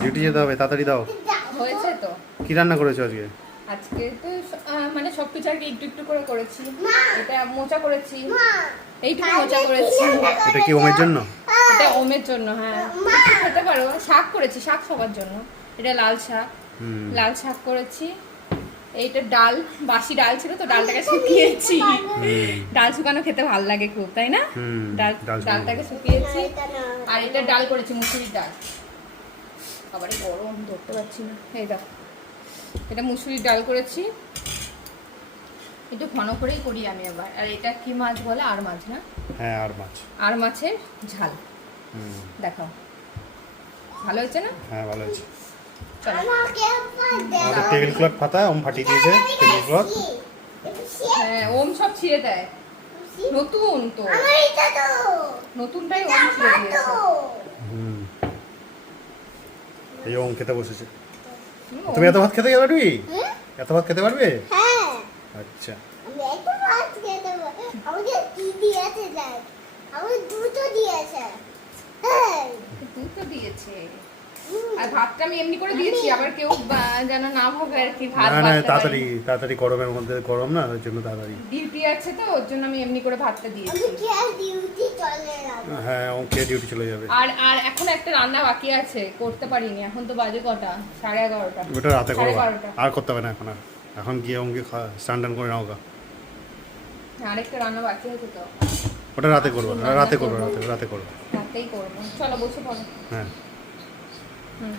Duty যেতে হবে, তাড়াতাড়ি দাও। হয়েছে তো। কি রান্না করেছো আজকে? আজকে তো মানে সবকিছু আর কি একটু একটু করে করেছি। এটা মোচা করেছি, এইটুকু মোচা করেছি। এটা কি ওমের জন্য? এটা ওমের জন্য, হ্যাঁ একটু খেতে পারো। শাক করেছি, শাক সবার জন্য। এটা লাল শাক, লাল শাক করেছি। এইটা ডাল, বাসি ডাল ছিল তো ডালটাকে শুকিয়েছি। ডাল শুকানো খেতে ভালো লাগে খুব, তাই না? ডালটাকে শুকিয়েছি। আর এটা ডাল করেছি, মুসুরির ডাল। আবার গরম ধরতে পারছি না, এই দেখো এটা মুসুরির ডাল করেছি। একটু ঘন করেই করি আমি আবার। আর এটা কি মাছ বলে? আর মাছ না? হ্যাঁ আর মাছ। আর মাছের ঝাল। দেখাও, ভালো হয়েছে না? হ্যাঁ ভালো হয়েছে। চলো। আমাদের টেবিল ক্লথ পাতা ওম ফাটিয়ে দিয়েছে টেবিল ক্লথ। হ্যাঁ ওম সব ছিঁড়ে দেয়। নতুন তো, নতুনটাই ওম ছিঁড়ে দিয়েছে। এই ওম খেতে বসেছে। তুমি এত ভাত খেতে পারবি? এত ভাত খেতে পারবে? হ্যাঁ আচ্ছা। আমি এত ভাত খেতে পারি। আমাকে কি দিয়েছে দেখ, আমাকে দুটো দিয়েছে। হ্যাঁ দুধ তো দিয়েছে। আর ভাতটা আমি এমনি করে দিয়েছি, আবার কেউ যেন না ভাবে আর কি ভাত না না বাড়তে তাড়াতাড়ি পারি। তাড়াতাড়ি গরমের মধ্যে, গরম না ওই জন্য তাড়াতাড়ি। ডিউটি আছে তো ওর জন্য আমি এমনি করে ভাতটা দিয়েছি। আমি কি আর ডিউটি চলে না? হ্যাঁ ও খেয়ে ডিউটি চলে যাবে। আর আর এখন একটা রান্না বাকি আছে, করতে পারিনি। এখন তো বাজে কটা? 11:30। ওটা রাতে করবো, 12:30। আর করতে হবে না এখন। আর এখন গিয়ে ওকে স্নান টান করে নাও গা। আরেকটা রান্না বাকি আছে তো, ওটা রাতে করবো, রাতে করবো, রাতে করবো। রাতেই করবো। চলো বসে পড়ো। হ্যাঁ। হুম।